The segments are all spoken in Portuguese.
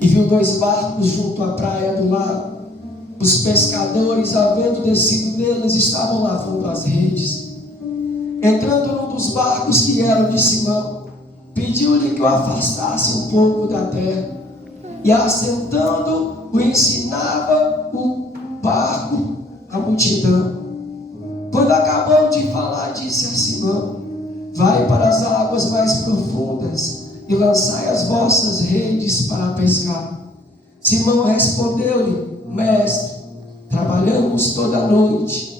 e viu 2 barcos junto à praia do lago. Os pescadores, havendo descido deles, estavam lavando as redes. Entrando num dos barcos, que eram de Simão, pediu-lhe que o afastasse um pouco da terra, e assentando o ensinava o barco à multidão. Quando acabou de falar, disse a Simão: vai para as águas mais profundas e lançai as vossas redes para pescar. Simão respondeu-lhe: mestre, trabalhamos toda a noite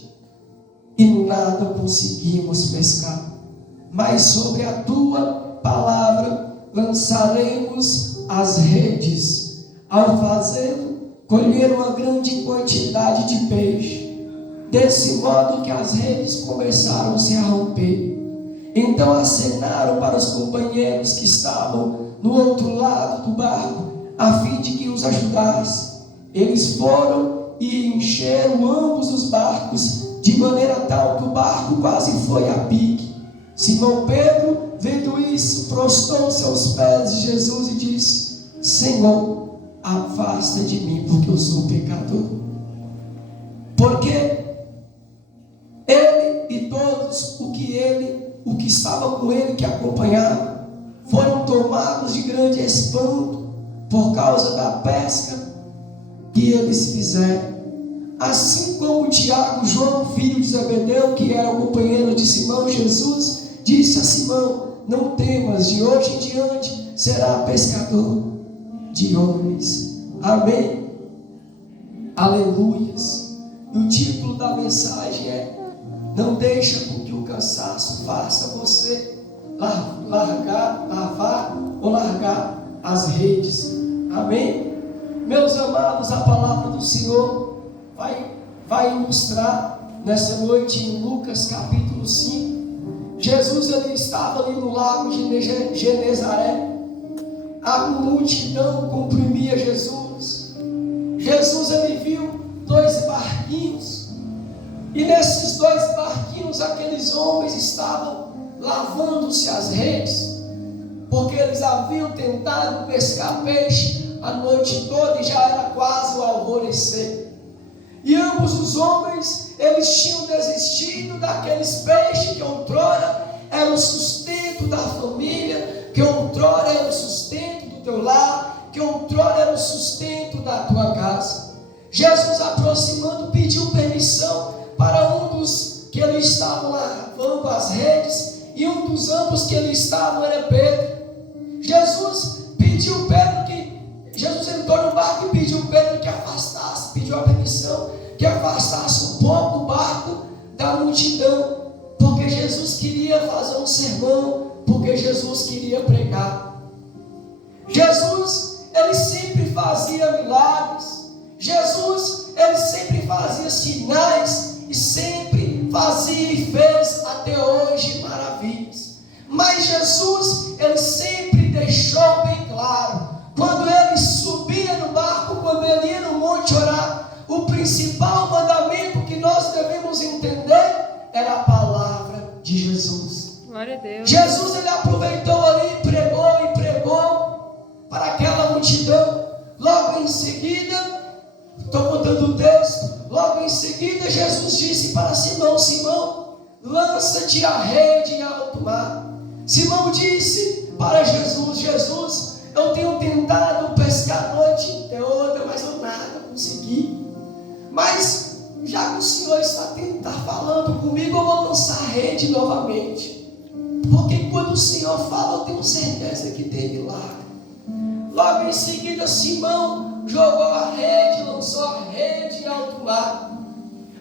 e nada conseguimos pescar, mas sobre a tua palavra lançaremos as redes. Ao fazê-lo, colheram uma grande quantidade de peixe, desse modo que as redes começaram a se romper. Então acenaram para os companheiros que estavam no outro lado do barco, a fim de que os ajudasse. Eles foram e encheram ambos os barcos, de maneira tal que o barco quase foi a pique. Simão Pedro, vendo isso, prostrou-se aos pés de Jesus e disse: Senhor, afasta de mim, porque eu sou pecador. Porque ele e todos o que estavam com ele, que acompanhavam, foram tomados de grande espanto por causa da pesca que eles fizeram. Assim como Tiago, João, filho de Zebedeu, que era o companheiro de Simão, Jesus disse a Simão: não temas, de hoje em diante será pescador de homens. Amém? Aleluias. E o título da mensagem é: não deixa com que o cansaço faça você lavar as redes. Amém? Meus amados, a palavra do Senhor vai ilustrar nessa noite em Lucas capítulo 5. Jesus, ele estava ali no lago de Genezaré. A multidão comprimia Jesus. Jesus, ele viu 2 barquinhos, e nesses 2 barquinhos aqueles homens estavam lavando-se as redes, porque eles haviam tentado pescar peixe a noite toda e já era quase o alvorecer. E ambos os homens, eles tinham desistido daqueles peixes que outrora era o sustento da família, que outrora era o sustento do teu lar, que outrora era o sustento da tua casa. Jesus, aproximando, pediu permissão para um dos que eles estavam lavando as redes, e um dos ambos que eles estavam era Pedro. Jesus entrou no barco e pediu Pedro que afastasse, pediu a permissão que afastasse um pouco o barco da multidão, porque Jesus queria fazer um sermão, porque Jesus queria pregar. Jesus, ele sempre fazia milagres. Jesus, ele sempre fazia sinais e sempre fazia e fez até hoje maravilhas. Mas Jesus, ele sempre deixou bem claro, quando ele subia no barco, quando ele ia no monte orar, o principal mandamento que nós devemos entender era a palavra de Jesus. Glória a Deus. Jesus, ele aproveitou ali e pregou para aquela multidão. Logo em seguida, estou contando o texto, logo em seguida Jesus disse para Simão: Simão, lança-te a rede em alto mar. Simão disse para Jesus: Jesus, eu tenho tentado pescar a noite toda, mas eu nada consegui. Mas já que o Senhor está falando comigo, eu vou lançar a rede novamente, porque quando o Senhor fala, eu tenho certeza que tem milagre. Logo em seguida, Simão jogou a rede, lançou a rede em alto mar.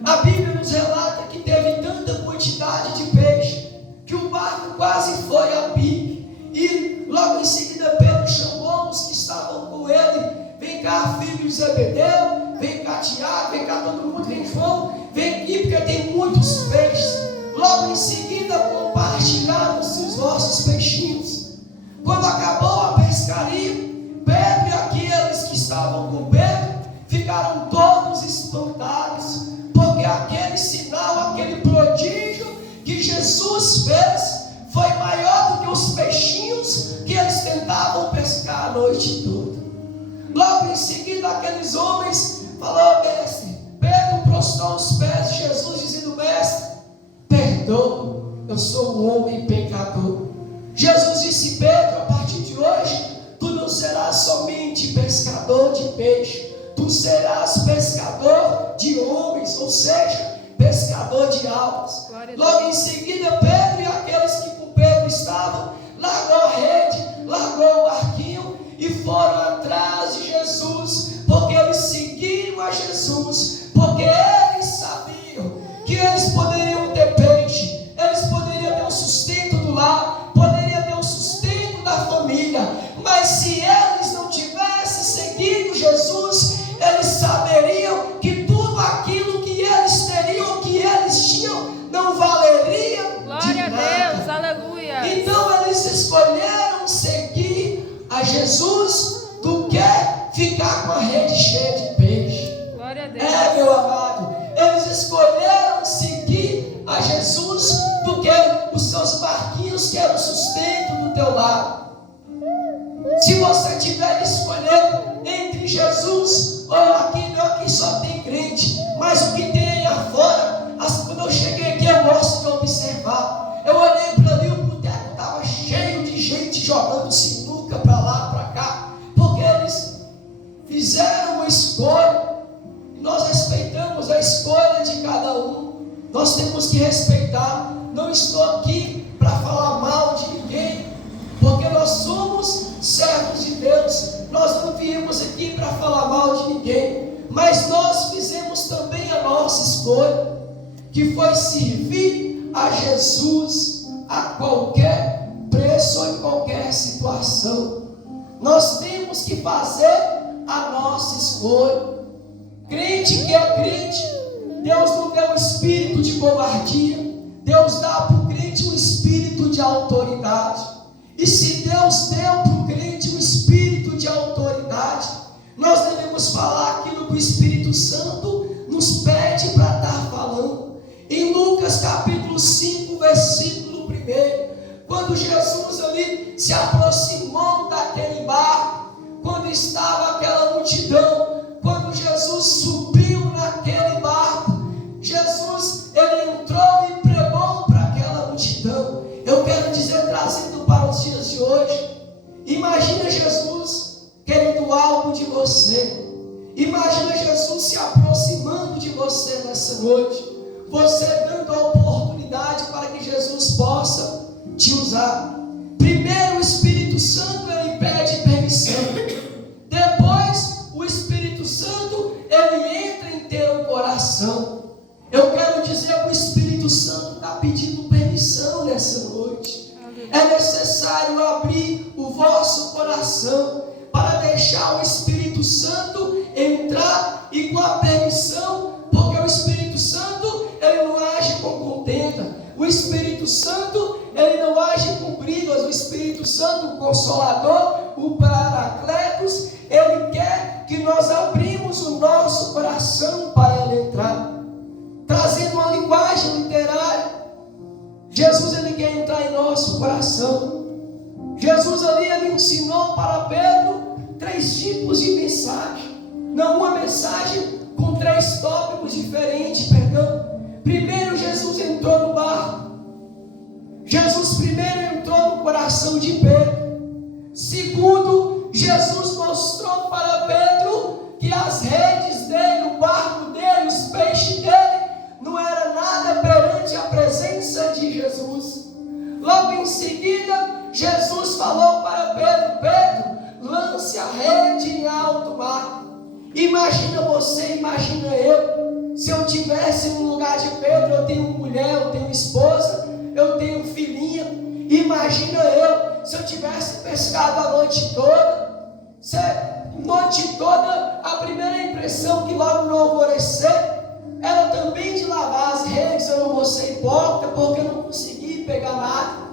A Bíblia nos relata que teve tanta quantidade de peixe que o barco quase foi a pique. E logo em seguida Pedro chamou os que estavam com ele: vem cá, filho de Zebedeu, vem cá, Tiago, vem cá todo mundo, vem João, vem aqui porque tem muitos peixes. Logo em seguida compartilharam-se os vossos peixinhos. Quando acabou a pescaria, Pedro e aqueles que estavam com Pedro ficaram todos espantados, porque aquele sinal, aquele prodígio que Jesus fez foi maior do que os peixinhos que eles tentavam pescar a noite toda. Logo em seguida, aqueles homens falaram: mestre. Pedro prostrou os pés de Jesus, dizendo: mestre, perdoa, eu sou um homem pecador. Jesus disse: Pedro, a partir de hoje, tu não serás somente pescador de peixe, tu serás pescador de homens, ou seja, pescador de almas. Logo em seguida, Pedro e aqueles que com Pedro estavam, largou a rede, largou o barquinho e foram atrás de Jesus, porque eles seguiram a Jesus, porque eles sabiam que eles poderiam ter peixe, eles poderiam ter o sustento do lar, poderiam ter o sustento da família, mas se eles não tivessem seguido Jesus, eles saberiam que tudo aquilo que eles teriam, que eles tinham, não valeria Glória de nada. a Deus, aleluia. Então eles escolheram seguir a Jesus do que ficar com a rede cheia de peixe. Glória a Deus. Meu amado, eles escolheram seguir a Jesus do que os seus barquinhos, que eram o sustento do teu lar. Se você tiver que escolher entre Jesus, olha aqui só tem crente, mas o que tem aí afora, quando eu cheguei aqui eu gosto de observar. Eu olhei para ali, o boteco estava cheio de gente jogando sinuca para lá, para cá, porque eles fizeram uma escolha. Nós respeitamos a escolha de cada um. Nós temos que respeitar. Não estou aqui para falar mal de ninguém, porque nós somos servos de Deus. Nós não viemos aqui para falar mal de ninguém, mas nós fizemos também a nossa escolha, que foi servir a Jesus a qualquer preço ou em qualquer situação. Nós temos que fazer a nossa escolha. Crente que é crente, Deus não deu um espírito de covardia, Deus dá para o crente um espírito de autoridade. E se Deus deu para o crente um espírito de autoridade, nós devemos falar aquilo que o Espírito Santo nos pede para estar falando. Em Lucas capítulo 5, versículo 1, quando Jesus ali se aproximou daquele barco, quando estava aquela multidão, quando Jesus subiu naquele barco, Jesus, ele entrou e pregou para aquela multidão. Eu quero dizer, trazendo para os dias de hoje, imagina Jesus querendo algo de você, imagina Jesus se aproximando de você nessa noite, você dando a oportunidade para que Jesus possa te usar. Primeiro o Espírito Santo, ele pede permissão. Depois o Espírito Santo, ele entra em teu coração. Eu quero dizer que o Espírito Santo está pedindo permissão nessa noite. É necessário abrir o vosso coração para deixar o Espírito Santo entrar, e com a permissão, porque o Espírito Santo, ele não age com contenda. O Espírito Santo, ele não age com brigas. O Espírito Santo, o Consolador, o Paracletos, ele quer que nós abrimos o nosso coração para ele entrar. Trazendo uma linguagem literária, Jesus, ele quer entrar em nosso coração. Jesus ali, ele ensinou para Pedro 3 tipos de mensagem. Não uma mensagem com 3 tópicos diferentes, perdão. Primeiro, Jesus entrou no barco. Jesus primeiro entrou no coração de Pedro. Segundo, Jesus mostrou para Pedro que as redes dele, o barco dele, os peixes dele, não era nada perante a presença de Jesus. Logo em seguida, Jesus falou para Pedro: Pedro, lance a rede em alto mar. Imagina você, imagina eu, se eu tivesse no lugar de Pedro. Eu tenho mulher, eu tenho esposa, eu tenho filhinha. Imagina eu, se eu tivesse pescado a noite toda. Noite toda, a primeira impressão que logo no alvorecer era também de lavar as redes. Eu não vou ser hipócrita, porque eu não consegui pegar nada.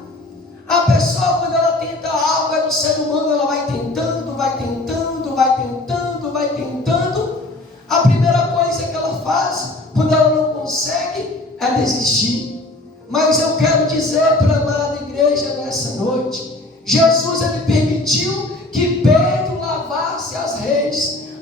A pessoa, quando ela tenta algo, é do ser humano, ela vai tentando, vai tentando, vai tentando, vai tentando. A primeira coisa que ela faz, quando ela não consegue, é desistir. Mas eu quero dizer para a amada igreja nessa noite, Jesus, ele permitiu que Pedro lavasse as redes.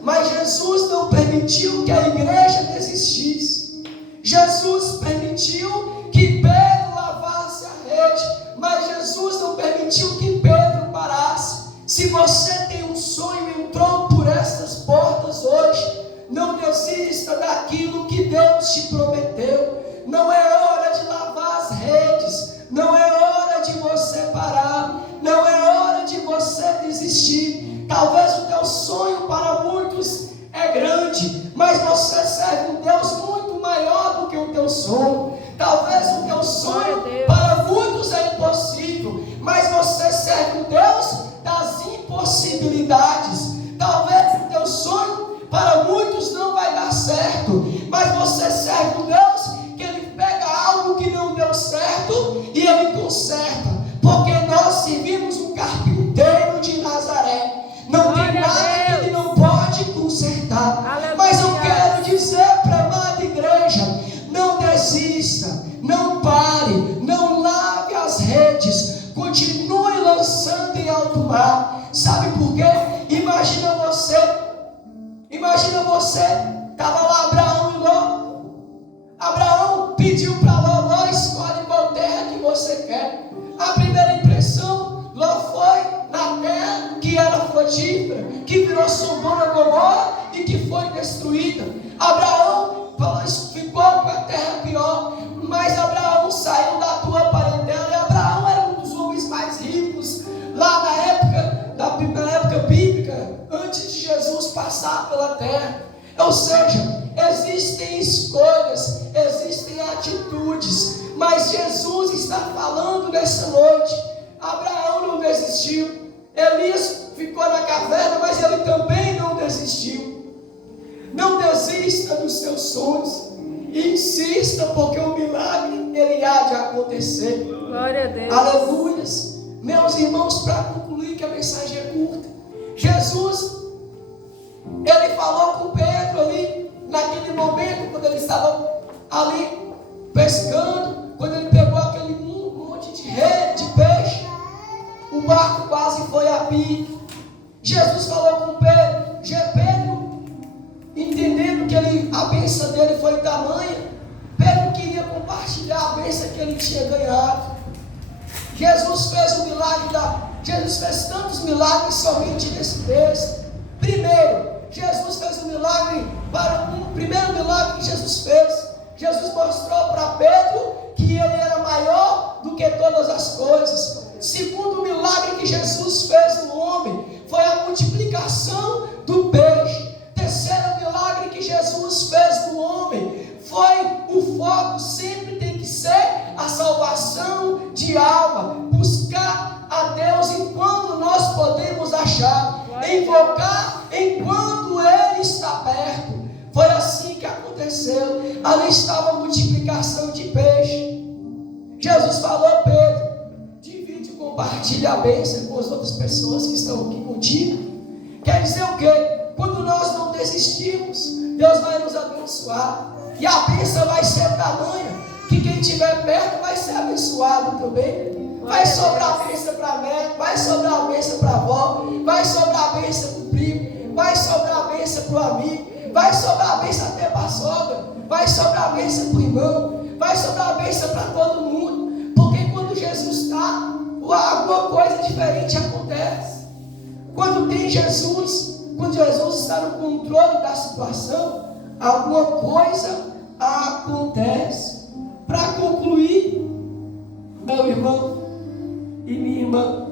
mas Jesus não permitiu que a igreja desistisse. Jesus permitiu que Pedro lavasse a rede, mas Jesus não permitiu que Pedro parasse. Se você tem um sonho e entrou por essas portas hoje, não desista daquilo que Deus te prometeu. Não é hora de lavar as redes, não é hora de você parar, não é hora de você desistir. Talvez o teu sonho para muitos é grande, mas você serve um Deus muito maior do que o teu sonho. Talvez o teu sonho para muitos é impossível, mas você serve um Deus das impossibilidades. Talvez o teu sonho para muitos não vai dar certo, mas você serve um Deus que Ele pega algo que não deu certo e Ele conserta, porque nós servimos um carpinteiro de Nazaré. Não tem nada que Ele não pode consertar. Mas eu quero dizer para a amada igreja, não desista, não pare, não lave as redes, continue lançando em alto mar. Sabe por quê? Imagina você, estava lá Abraão e Ló. Abraão pediu para Ló, escolhe qual terra que você quer. A primeira impressão, Ló foi na terra que era frutífera, que virou Sodoma e Gomorra e que foi destruída. Abraão ficou com a terra pior, mas Abraão saiu da tua parentela, e Abraão era um dos homens mais ricos lá na época bíblica, antes de Jesus passar pela terra. Ou seja, existem escolhas, existem atitudes, mas Jesus está falando nessa noite. Abraão não desistiu, Elias ficou na caverna, mas ele também não desistiu. Não desista dos seus sonhos, insista, porque o milagre ele há de acontecer. Glória a Deus. Aleluias. Meus irmãos, para concluir, que a mensagem é curta, Jesus, ele falou com Pedro ali, naquele momento, quando ele estava ali pescando, quando ele pegou aquele monte de rede, de peixe, o barco quase foi a pique. Jesus falou com Pedro, Pedro, entendendo que a bênção dele foi tamanha, Pedro queria compartilhar a bênção que ele tinha ganhado. Jesus fez tantos milagres somente nesse texto. Primeiro, Jesus fez um milagre, o primeiro milagre que Jesus fez, Jesus mostrou para Pedro que ele era maior do que todas as coisas. Segundo milagre que Jesus fez no homem foi a multiplicação do peixe. Terceiro milagre que Jesus fez no homem foi o foco, sempre tem que ser a salvação de alma, buscar a Deus enquanto nós podemos achar, invocar enquanto Ele está perto. Foi assim que aconteceu. Ali estava a multiplicação de peixe. Jesus falou: Pedro, divide e compartilha a bênção com as outras pessoas que estão aqui contigo. Quer dizer o quê? Quando nós não desistimos, Deus vai nos abençoar. E a bênção vai ser tamanha que quem estiver perto vai ser abençoado também. Vai sobrar a bênção para a neto, vai sobrar a bênção para a avó, vai sobrar a bênção para o primo, vai sobrar a bênção para o amigo, vai sobrar a bênção até para a sogra, vai sobrar a bênção para o irmão, vai sobrar a bênção para todo mundo. Porque quando Jesus está, alguma coisa diferente acontece. Quando tem Jesus, quando Jesus está no controle da situação, alguma coisa acontece. Para concluir, meu irmão e minha irmã,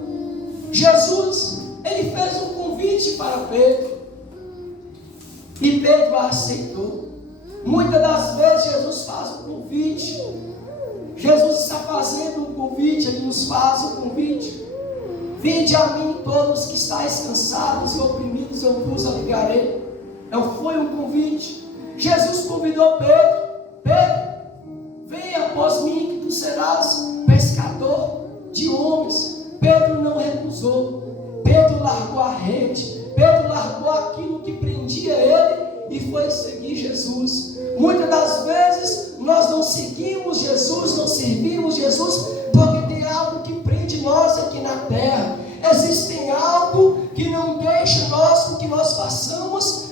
Jesus, ele fez um convite para Pedro, e Pedro aceitou. Muitas das vezes Jesus faz um convite. Jesus está fazendo um convite, Ele nos faz um convite. Vinde a mim todos que estáis cansados e oprimidos, eu vos aliviarei. Foi um convite. Jesus convidou Pedro: Pedro, venha após mim que tu serás pescador de homens. Pedro não recusou. Pedro largou a rede. Pedro largou aquilo que prendia ele e foi seguir Jesus. Muitas das vezes nós não seguimos Jesus, não servimos Jesus, porque tem algo que prende nós aqui na terra. Existem algo que não deixa nós, com que nós façamos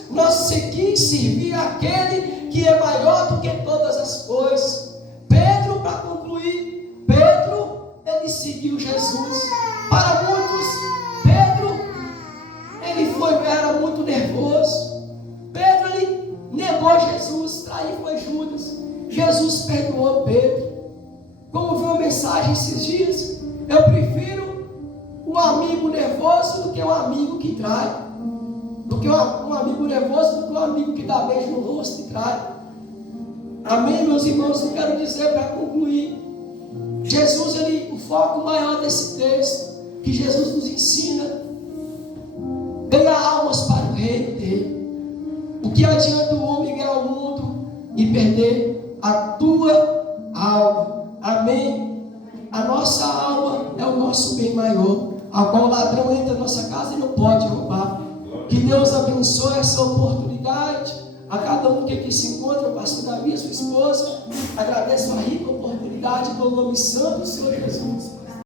seguir e servir aquele que é maior do que todas as coisas. Pedro, para concluir, Pedro, ele seguiu Jesus. Para muitos, Pedro, ele era muito nervoso. Pedro, ele negou Jesus, traiu foi Judas. Jesus perdoou Pedro. Como viu uma mensagem esses dias, eu prefiro um amigo nervoso do que um amigo que trai. Do que um amigo nervoso do que um amigo que dá beijo no rosto e trai. Amém, meus irmãos? Eu quero dizer para concluir, Jesus, o foco maior desse texto, que Jesus nos ensina, ganhar almas para o reino dele. O que adianta o homem ganhar o mundo e perder a tua alma? Amém? A nossa alma é o nosso bem maior, ao qual o ladrão entra na nossa casa e não pode roubar. Que Deus abençoe essa oportunidade a cada um que aqui se encontra, o pastor Davi, sua esposa. Agradeço a rica oportunidade pelo nome santo do Senhor Jesus.